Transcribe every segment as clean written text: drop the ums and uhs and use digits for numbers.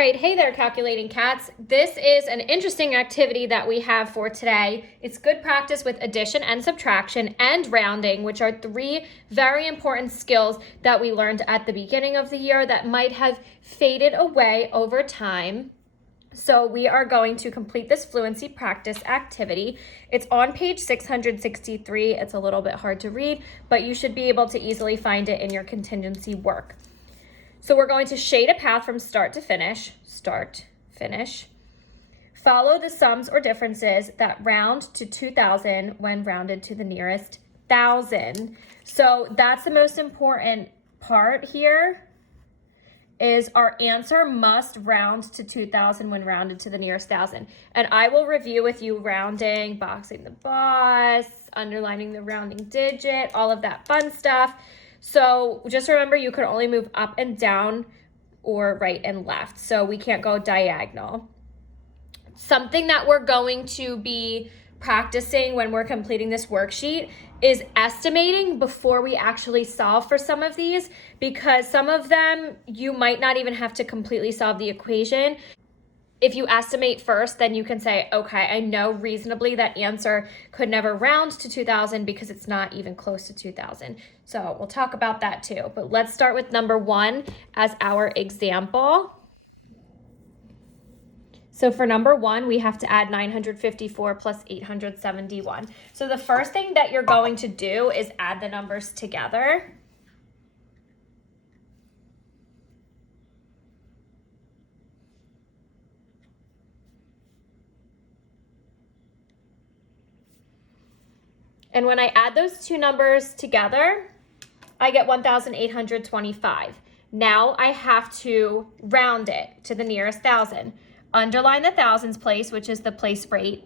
right, hey there, calculating cats. This is an interesting activity that we have for today. It's good practice with addition and subtraction and rounding, which are three very important skills that we learned at the beginning of the year that might have faded away over time. So we are going to complete this fluency practice activity. It's on page 663. It's a little bit hard to read, but you should be able to easily find it in your contingency work. So we're going to shade a path from start to finish, start, finish. Follow the sums or differences that round to 2,000 when rounded to the nearest 1,000. So that's the most important part here, is our answer must round to 2,000 when rounded to the nearest 1,000. And I will review with you rounding, boxing the boss, underlining the rounding digit, all of that fun stuff. So just remember, you can only move up and down or right and left. So we can't go diagonal. Something that we're going to be practicing when we're completing this worksheet is estimating before we actually solve for some of these, because some of them you might not even have to completely solve the equation. If you estimate first, then you can say, okay, I know reasonably that answer could never round to 2,000 because it's not even close to 2,000. So we'll talk about that too. But let's start with number 1 as our example. So for number 1, we have to add 954 plus 871. So the first thing that you're going to do is add the numbers together. And when I add those two numbers together, I get 1,825. Now I have to round it to the nearest 1,000. Underline the thousands place, which is the place right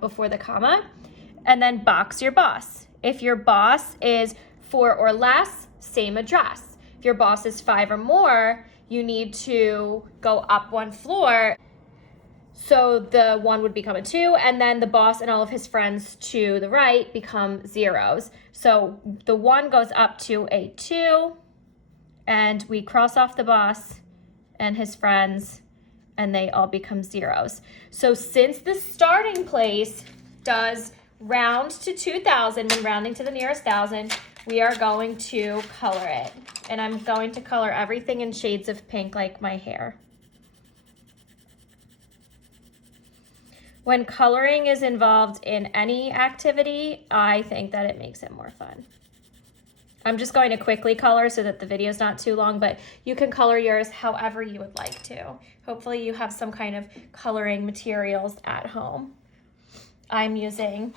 before the comma, and then box your boss. If your boss is 4 or less, same address. If your boss is 5 or more, you need to go up 1 floor. So the 1 would become a 2, and then the boss and all of his friends to the right become zeros. So the 1 goes up to a 2, and we cross off the boss and his friends, and they all become zeros. So since the starting place does round to 2,000 when rounding to the nearest 1,000, we are going to color it. And I'm going to color everything in shades of pink like my hair. When coloring is involved in any activity, I think that it makes it more fun. I'm just going to quickly color so that the video is not too long, but you can color yours however you would like to. Hopefully you have some kind of coloring materials at home. I'm using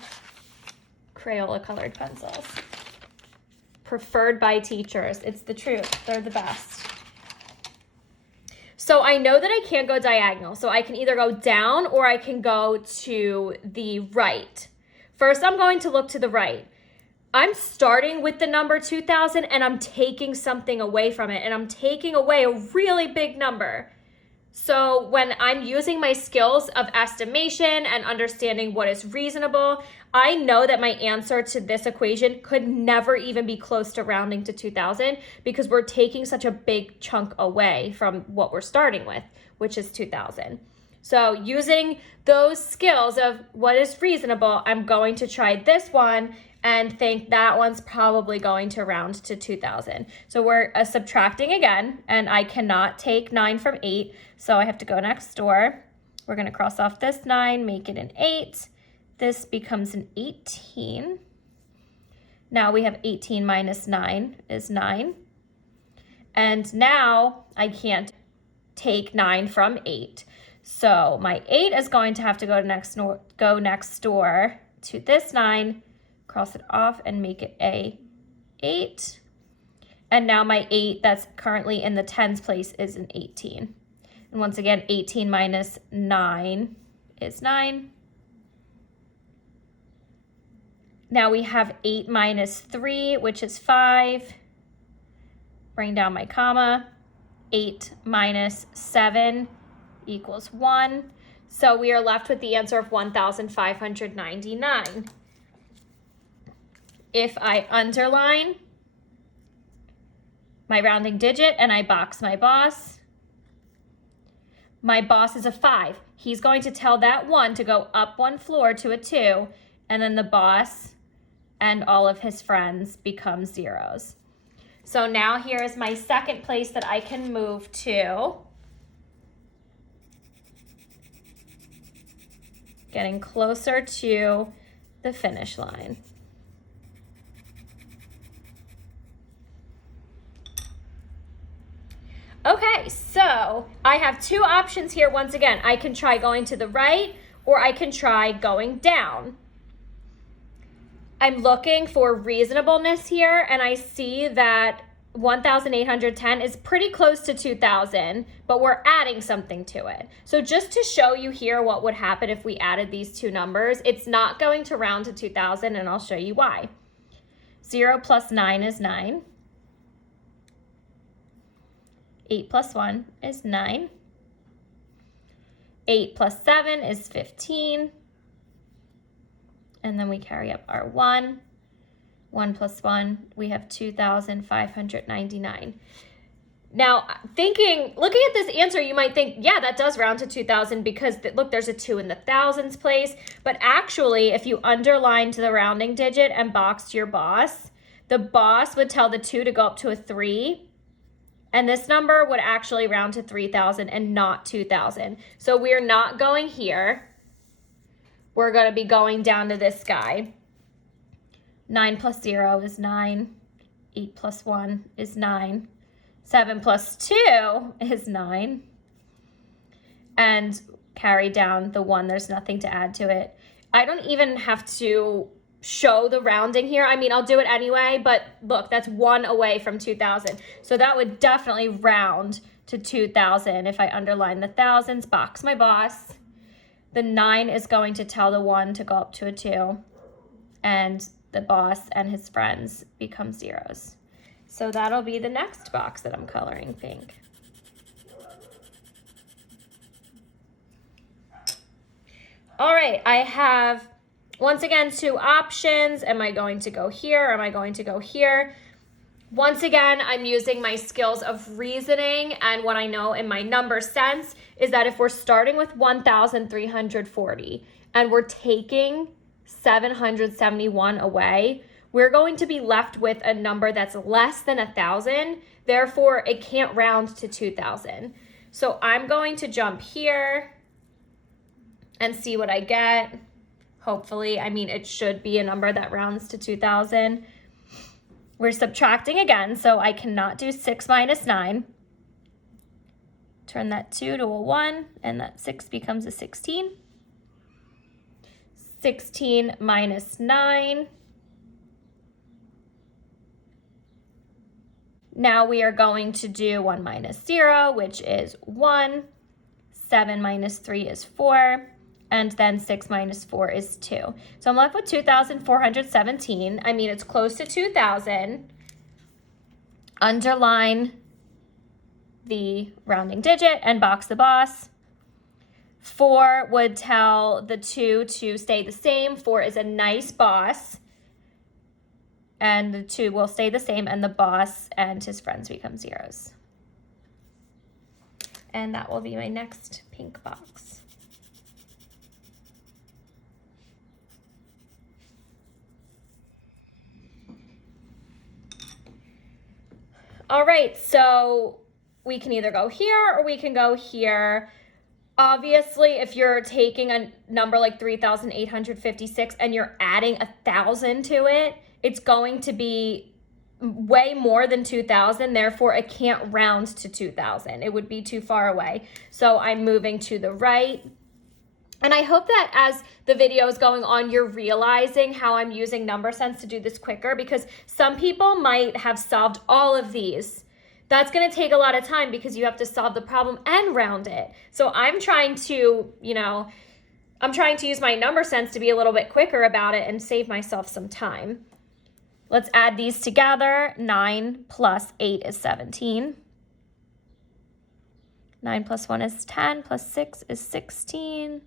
Crayola colored pencils. Preferred by teachers. It's the truth. They're the best. So I know that I can't go diagonal. So I can either go down or I can go to the right. First, I'm going to look to the right. I'm starting with the number 2,000 and I'm taking something away from it, and I'm taking away a really big number. So when I'm using my skills of estimation and understanding what is reasonable, I know that my answer to this equation could never even be close to rounding to 2,000 because we're taking such a big chunk away from what we're starting with, which is 2,000. So using those skills of what is reasonable, I'm going to try this one and think that one's probably going to round to 2,000. So we're subtracting again, and I cannot take 9 from 8, so I have to go next door. We're gonna cross off this 9, make it an 8. This becomes an 18. Now we have 18 minus 9 is 9. And now I can't take 9 from 8. So my 8 is going to have to go next door to this 9, cross it off and make it a 8. And now my 8 that's currently in the tens place is an 18. And once again, 18 minus 9 is 9. Now we have 8 minus 3, which is 5. Bring down my comma. 8 minus 7 equals 1. So we are left with the answer of 1,599. If I underline my rounding digit and I box my boss, My boss is a 5. He's going to tell that 1 to go up 1 floor to a 2, and then the boss and all of his friends become zeros. So now here is my second place that I can move to. Getting closer to the finish line. Okay, so I have two options here. Once again, I can try going to the right or I can try going down. I'm looking for reasonableness here, and I see that 1,810 is pretty close to 2,000, but we're adding something to it. So just to show you here what would happen if we added these two numbers, it's not going to round to 2,000, and I'll show you why. 0 plus 9 is 9. 8 plus 1 is 9. 8 plus 7 is 15. And then we carry up our 1. 1 plus 1, we have 2,599. Now, looking at this answer, you might think, yeah, that does round to 2,000 because, look, there's a 2 in the thousands place. But actually, if you underlined the rounding digit and boxed your boss, the boss would tell the 2 to go up to a 3. And this number would actually round to 3,000 and not 2,000. So we're not going here. We're going to be going down to this guy. 9 plus 0 is 9. 8 plus 1 is 9. 7 plus 2 is 9. And carry down the 1. There's nothing to add to it. I don't even have to show the rounding here. I mean, I'll do it anyway, but look, that's 1 away from 2,000. So that would definitely round to 2,000 if I underline the thousands, box my boss. The 9 is going to tell the 1 to go up to a 2, and the boss and his friends become zeros. So that'll be the next box that I'm coloring pink. All right, I have, once again, two options. Am I going to go here? Am I going to go here? Once again, I'm using my skills of reasoning, and what I know in my number sense is that if we're starting with 1,340 and we're taking 771 away, we're going to be left with a number that's less than 1,000. Therefore, it can't round to 2,000. So I'm going to jump here and see what I get. Hopefully, I mean, it should be a number that rounds to 2,000. We're subtracting again, so I cannot do 6 minus 9. Turn that 2 to a 1, and that 6 becomes a 16. 16 minus 9. Now we are going to do 1 minus 0, which is 1. 7 minus 3 is 4. And then 6 minus 4 is 2. So I'm left with 2,417. I mean, it's close to 2,000. Underline the rounding digit and box the boss. 4 would tell the 2 to stay the same. 4 is a nice boss. And the 2 will stay the same, and the boss and his friends become zeros. And that will be my next pink box. All right, so we can either go here or we can go here. Obviously, if you're taking a number like 3,856 and you're adding 1,000 to it, it's going to be way more than 2,000. Therefore, it can't round to 2,000. It would be too far away. So I'm moving to the right. And I hope that as the video is going on, you're realizing how I'm using number sense to do this quicker, because some people might have solved all of these. That's going to take a lot of time because you have to solve the problem and round it. So I'm trying to, I'm trying to use my number sense to be a little bit quicker about it and save myself some time. Let's add these together. 9 plus 8 is 17. 9 plus 1 is 10, plus 6 is 16.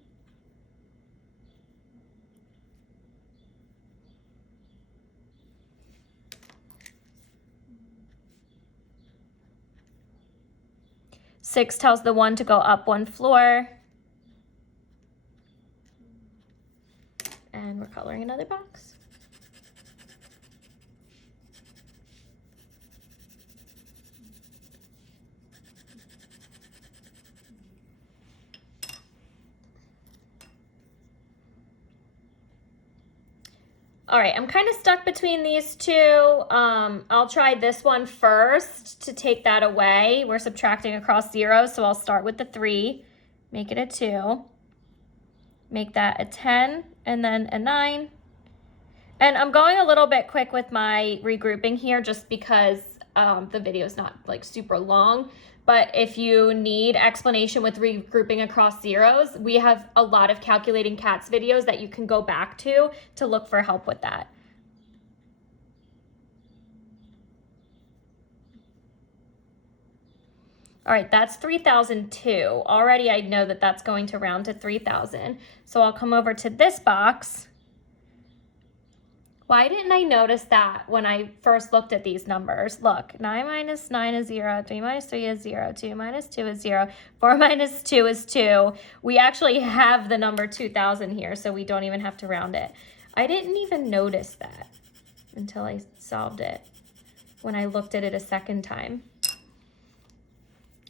6 tells the 1 to go up 1 floor. And we're coloring another box. All right, I'm kind of stuck between these two. I'll try this one first to take that away. We're subtracting across zeros, so I'll start with the 3, make it a 2, make that a 10, and then a 9. And I'm going a little bit quick with my regrouping here just because the video is not like super long. But if you need explanation with regrouping across zeros, we have a lot of calculating cats videos that you can go back to look for help with that. All right, that's 3002. Already I know that that's going to round to 3000. So I'll come over to this box. Why didn't I notice that when I first looked at these numbers? Look, 9 minus 9 is 0, 3 minus 3 is 0, 2 minus 2 is 0, 4 minus 2 is 2. We actually have the number 2000 here, so we don't even have to round it. I didn't even notice that until I solved it when I looked at it a second time.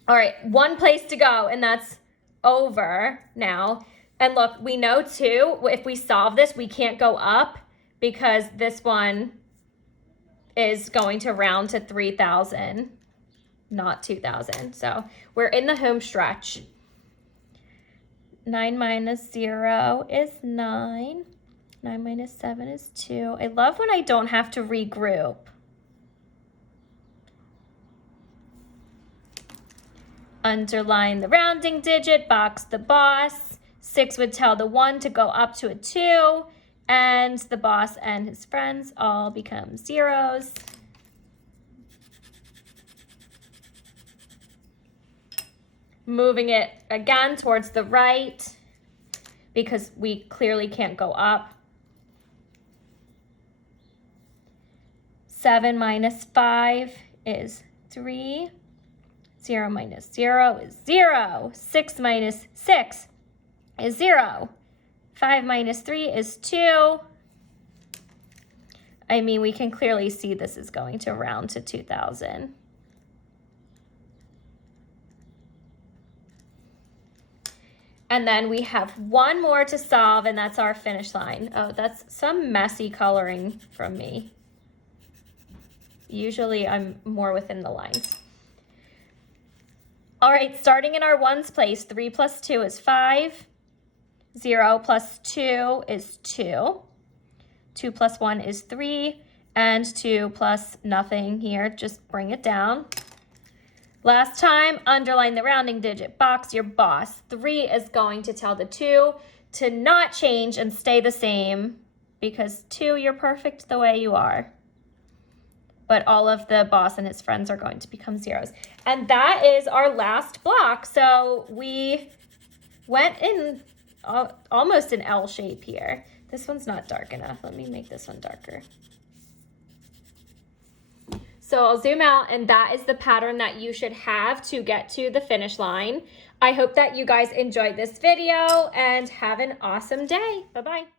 All right, one place to go, and that's over now. And look, we know too, if we solve this, we can't go up, because this one is going to round to 3000, not 2000. So we're in the home stretch. 9 minus 0 is 9. 9 minus 7 is 2. I love when I don't have to regroup. Underline the rounding digit, box the boss. 6 would tell the 1 to go up to a 2. And the boss and his friends all become zeros. Moving it again towards the right because we clearly can't go up. 7 minus 5 is 3. 0 minus 0 is 0. 6 minus 6 is 0. 5 minus 3 is 2. I mean, we can clearly see this is going to round to 2000. And then we have one more to solve, and that's our finish line. Oh, that's some messy coloring from me. Usually I'm more within the lines. All right, starting in our ones place, 3 plus 2 is 5. 0 plus 2 is 2. 2 plus 1 is 3. And 2 plus nothing here. Just bring it down. Last time, underline the rounding digit. Box your boss. 3 is going to tell the 2 to not change and stay the same, because 2, you're perfect the way you are. But all of the boss and his friends are going to become zeros. And that is our last block. So we went in almost an L shape here. This one's not dark enough. Let me make this one darker. So I'll zoom out, and that is the pattern that you should have to get to the finish line. I hope that you guys enjoyed this video and have an awesome day. Bye-bye.